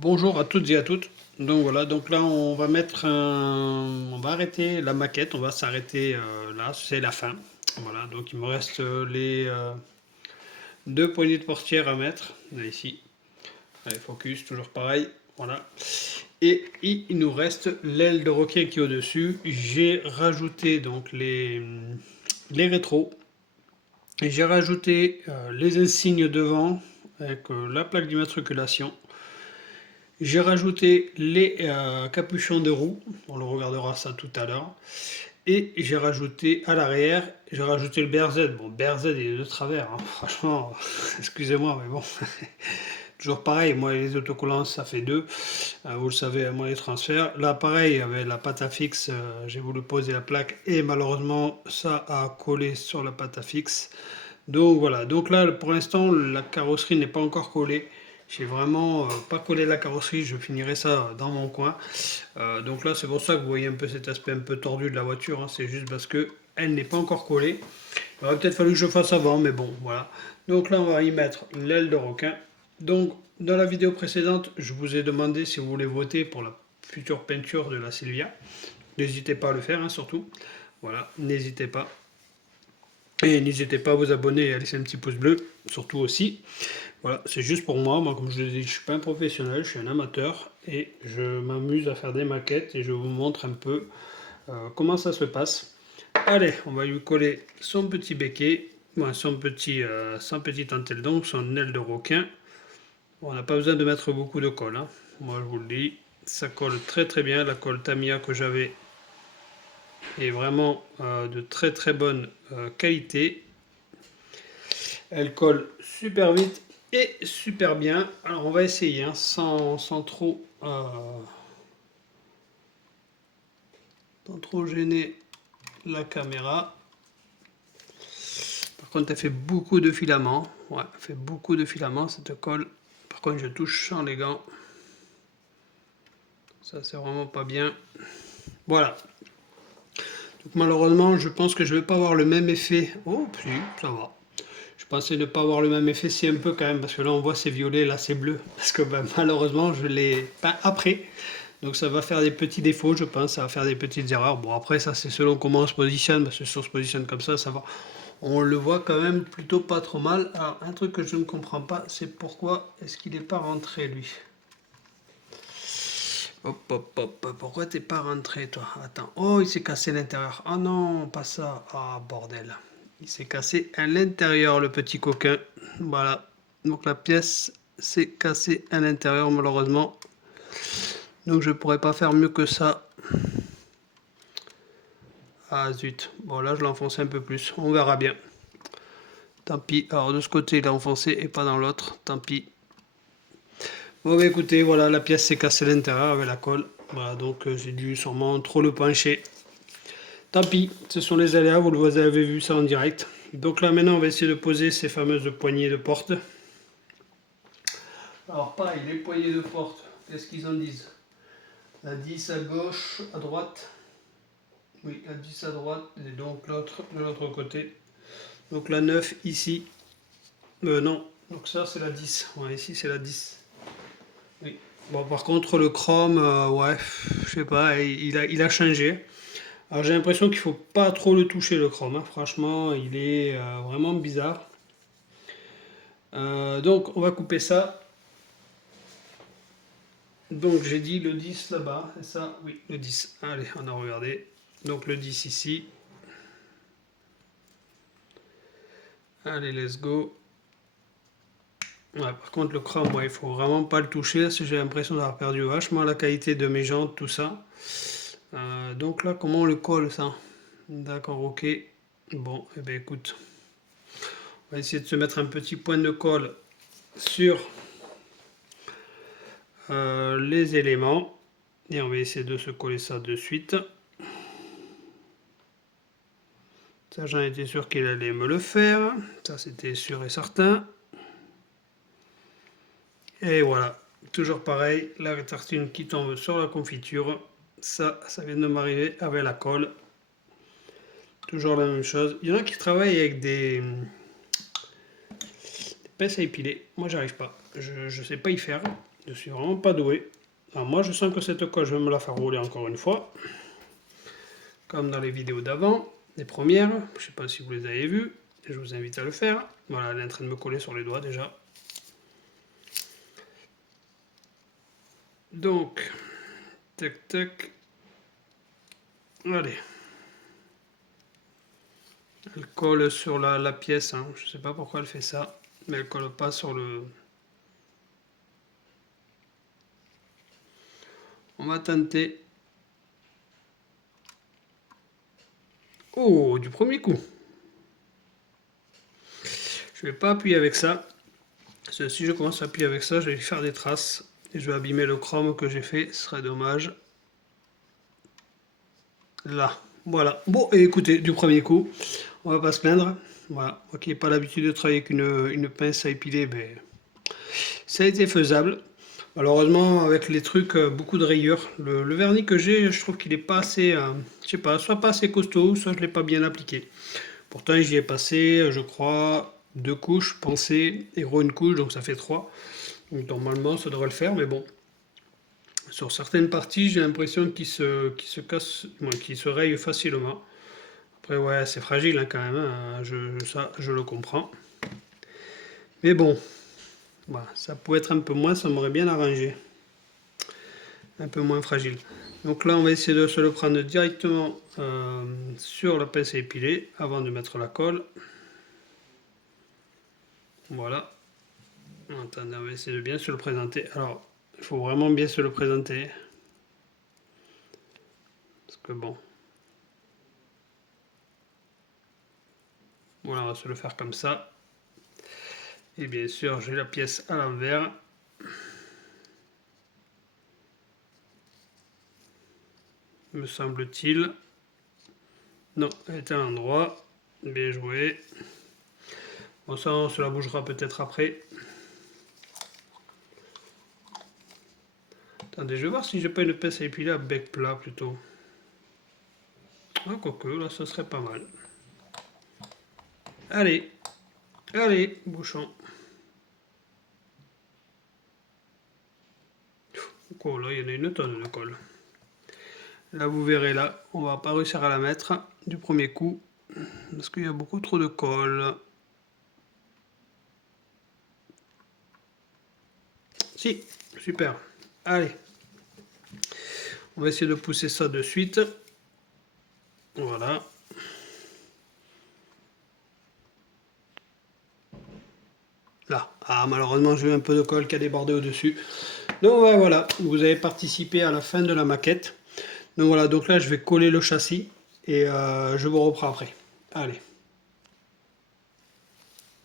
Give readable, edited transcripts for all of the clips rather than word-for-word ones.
Bonjour à toutes et à toutes. Donc voilà, donc là on va on va arrêter la maquette, on va s'arrêter là, c'est la fin. Voilà, donc il me reste les deux poignées de portière à mettre. Là, ici, allez focus, toujours pareil. Voilà. Et il nous reste l'aile de requin qui est au-dessus. J'ai rajouté donc les rétros. Et j'ai rajouté les insignes devant avec la plaque d'immatriculation. J'ai rajouté les capuchons de roue, on le regardera ça tout à l'heure. Et j'ai rajouté à l'arrière, j'ai rajouté le BRZ. Bon, BRZ il est de travers, hein. Franchement, excusez-moi, mais bon. Toujours pareil, moi les autocollants ça fait deux. Vous le savez, moi les transferts. Là pareil, avec la pâte à fixe, j'ai voulu poser la plaque et malheureusement ça a collé sur la pâte à fixe. Donc voilà, donc là pour l'instant la carrosserie n'est pas encore collée. J'ai vraiment pas collé la carrosserie, je finirai ça dans mon coin. Donc là c'est pour ça que vous voyez un peu cet aspect un peu tordu de la voiture, hein. C'est juste parce que elle n'est pas encore collée. Il aurait peut-être fallu que je fasse avant, mais bon voilà. Donc là on va y mettre l'aile de requin. Donc dans la vidéo précédente, je vous ai demandé si vous voulez voter pour la future peinture de la Silvia. N'hésitez pas à le faire, hein, surtout. Voilà, n'hésitez pas. Et n'hésitez pas à vous abonner et à laisser un petit pouce bleu, surtout aussi. Voilà, c'est juste pour moi. Moi, comme je l'ai dit, je ne suis pas un professionnel, je suis un amateur. Et je m'amuse à faire des maquettes et je vous montre un peu comment ça se passe. Allez, on va lui coller son petit béquet, son petit dentelle donc, son aile de requin. Bon, on n'a pas besoin de mettre beaucoup de colle, hein. Moi, je vous le dis, ça colle très très bien. La colle Tamiya que j'avais est vraiment de très très bonne qualité. Elle colle super vite et super bien. Alors on va essayer, hein, sans trop gêner la caméra. Par contre elle fait beaucoup de filaments. Ouais, elle fait beaucoup de filaments cette colle. Par contre je touche sans les gants. Ça c'est vraiment pas bien. Voilà. Donc malheureusement je pense que je vais pas avoir le même effet. Oh si, ça va. Je pensais ne pas avoir le même effet, si un peu quand même, parce que là on voit c'est violet, là c'est bleu. Parce que ben, malheureusement je l'ai peint après. Donc ça va faire des petits défauts, je pense, ça va faire des petites erreurs. Bon après ça c'est selon comment on se positionne, parce que si on se positionne comme ça va. On le voit quand même plutôt pas trop mal. Alors un truc que je ne comprends pas, c'est pourquoi est-ce qu'il n'est pas rentré lui. Hop hop hop, pourquoi t'es pas rentré toi? Attends, oh il s'est cassé l'intérieur. Oh non, pas ça. Ah bordel. Il s'est cassé à l'intérieur le petit coquin. Voilà. Donc la pièce s'est cassée à l'intérieur malheureusement. Donc je pourrais pas faire mieux que ça. Ah zut, bon là je l'ai enfoncé un peu plus, on verra bien. Tant pis, alors de ce côté il est enfoncé et pas dans l'autre, tant pis. Bon bah écoutez, voilà, la pièce s'est cassée à l'intérieur avec la colle. Voilà, donc j'ai dû sûrement trop le pencher. Tant pis, ce sont les aléas, vous avez vu ça en direct. Donc là maintenant on va essayer de poser ces fameuses poignées de porte. Alors pareil, les poignées de porte, qu'est-ce qu'ils en disent? La 10 à gauche, à droite. Oui, la 10 à droite, et donc l'autre de l'autre côté. Donc la 9 ici. Non, donc ça c'est la 10. Ouais, ici c'est la 10. Oui. Bon, par contre, le chrome, ouais, je sais pas, il a changé. Alors j'ai l'impression qu'il faut pas trop le toucher le chrome, hein. Franchement, il est vraiment bizarre. Donc on va couper ça. Donc j'ai dit le 10 là-bas, c'est ça? Oui, le 10. Allez, on a regardé. Donc le 10 ici. Allez, let's go. Ouais, par contre, le chrome, ouais, il faut vraiment pas le toucher parce que j'ai l'impression d'avoir perdu vachement la qualité de mes jantes, tout ça. Donc là, comment on le colle ça? D'accord, ok. Bon, et eh bien écoute, on va essayer de se mettre un petit point de colle sur les éléments et on va essayer de se coller ça de suite. Ça, j'en étais sûr qu'il allait me le faire. Ça, c'était sûr et certain. Et voilà, toujours pareil, la tartine qui tombe sur la confiture. Ça vient de m'arriver avec la colle. Toujours la même chose. Il y en a qui travaillent avec des pinces à épiler. Moi, j'arrive pas. Je sais pas y faire. Je suis vraiment pas doué. Alors moi je sens que cette colle, je vais me la faire rouler encore une fois. Comme dans les vidéos d'avant, les premières. Je sais pas si vous les avez vues. Je vous invite à le faire. Voilà, elle est en train de me coller sur les doigts déjà. Donc, tac tac. Allez. Elle colle sur la pièce. Hein. Je sais pas pourquoi elle fait ça. Mais elle colle pas sur le... On va tenter. Oh, du premier coup. Je vais pas appuyer avec ça. Parce que si je commence à appuyer avec ça, je vais faire des traces. Et je vais abîmer le chrome que j'ai fait. Ce serait dommage. Là. Voilà. Bon, et écoutez, du premier coup, on va pas se plaindre. Voilà. Moi qui n'ai pas l'habitude de travailler avec une pince à épiler, ben, ça a été faisable. Malheureusement, avec les trucs, beaucoup de rayures. Le vernis que j'ai, je trouve qu'il est pas assez, je sais pas, soit pas assez costaud, soit je l'ai pas bien appliqué. Pourtant, j'y ai passé, je crois, 2 couches, pensée, et une couche, donc ça fait 3. Donc normalement, ça devrait le faire, mais bon. Sur certaines parties, j'ai l'impression qu'il se casse, qu'il se raye facilement. Après, ouais, c'est fragile hein, quand même, hein, ça, je le comprends. Mais bon, voilà, ça pouvait être un peu moins, ça m'aurait bien arrangé. Un peu moins fragile. Donc là, on va essayer de se le prendre directement sur la pince à épiler avant de mettre la colle. Voilà. Attendez, on va essayer de bien se le présenter. Alors, il faut vraiment bien se le présenter. Parce que bon. Voilà, on va se le faire comme ça. Et bien sûr, j'ai la pièce à l'envers. Me semble-t-il. Non, elle est à l'endroit. Bien joué. Bon, ça, on se la bougera peut-être après. Attendez, je vais voir si j'ai pas une pince à épiler à bec plat plutôt. Ah, quoique, là, ça serait pas mal. Allez, allez, bouchon. Quoi, là, il y en a une tonne de colle. Là, vous verrez, là, on va pas réussir à la mettre du premier coup. Parce qu'il y a beaucoup trop de colle. Si, super. Allez. On va essayer de pousser ça de suite. Voilà. Là. Ah, malheureusement, j'ai eu un peu de colle qui a débordé au-dessus. Donc voilà, vous avez participé à la fin de la maquette. Donc voilà, donc là, je vais coller le châssis et je vous reprends après. Allez.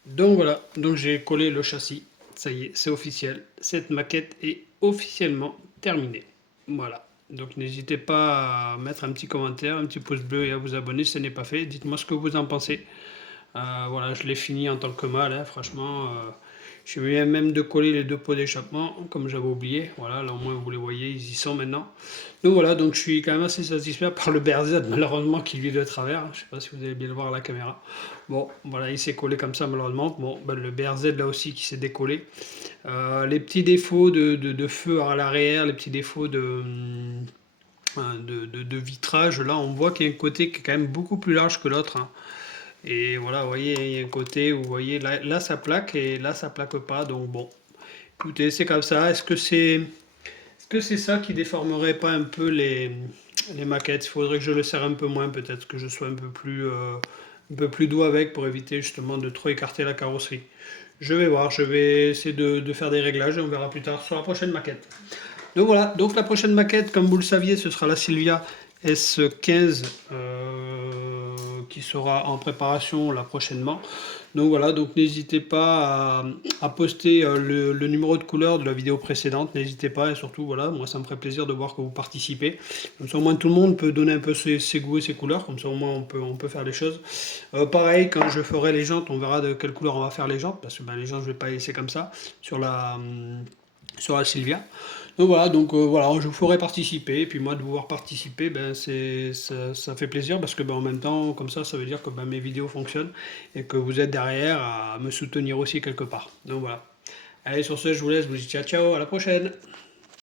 Donc voilà, donc j'ai collé le châssis. Ça y est, c'est officiel. Cette maquette est officiellement terminée. Voilà. Donc n'hésitez pas à mettre un petit commentaire, un petit pouce bleu et à vous abonner si ce n'est pas fait. Dites-moi ce que vous en pensez. Voilà, je l'ai fini en tant que mal, hein, franchement. Je viens même de coller les 2 pots d'échappement, comme j'avais oublié. Voilà, là au moins vous les voyez, ils y sont maintenant. Donc voilà, donc je suis quand même assez satisfait par le BRZ, malheureusement, qui lui est de travers. Je sais pas si vous allez bien le voir à la caméra. Bon, voilà, il s'est collé comme ça, malheureusement. Bon, ben, le BRZ là aussi qui s'est décollé. Les petits défauts de feu à l'arrière, les petits défauts de vitrage, là on voit qu'il y a un côté qui est quand même beaucoup plus large que l'autre. Hein. Et voilà, vous voyez, il y a un côté où vous voyez, là ça plaque et là ça plaque pas. Donc bon, écoutez, c'est comme ça. Est-ce que c'est ça qui déformerait pas un peu les maquettes? Il faudrait que je le serre un peu moins, peut-être que je sois un peu plus doux avec pour éviter justement de trop écarter la carrosserie. Je vais voir, je vais essayer de faire des réglages et on verra plus tard sur la prochaine maquette. Donc voilà, donc la prochaine maquette, comme vous le saviez, ce sera la Silvia S15 qui sera en préparation là prochainement. Donc voilà, donc n'hésitez pas à poster le numéro de couleur de la vidéo précédente, n'hésitez pas et surtout voilà, moi ça me ferait plaisir de voir que vous participez. Comme ça au moins tout le monde peut donner un peu ses goûts et ses couleurs, comme ça au moins on peut faire les choses. Pareil, quand je ferai les jantes, on verra de quelle couleur on va faire les jantes, parce que ben, les jantes je vais pas laisser comme ça sur la Silvia. Donc voilà, voilà, je vous ferai participer, et puis moi de vous voir participer, ben ça fait plaisir parce que ben, en même temps, comme ça veut dire que ben, mes vidéos fonctionnent et que vous êtes derrière à me soutenir aussi quelque part. Donc voilà. Allez, sur ce, je vous laisse, je vous dis ciao, ciao, à la prochaine.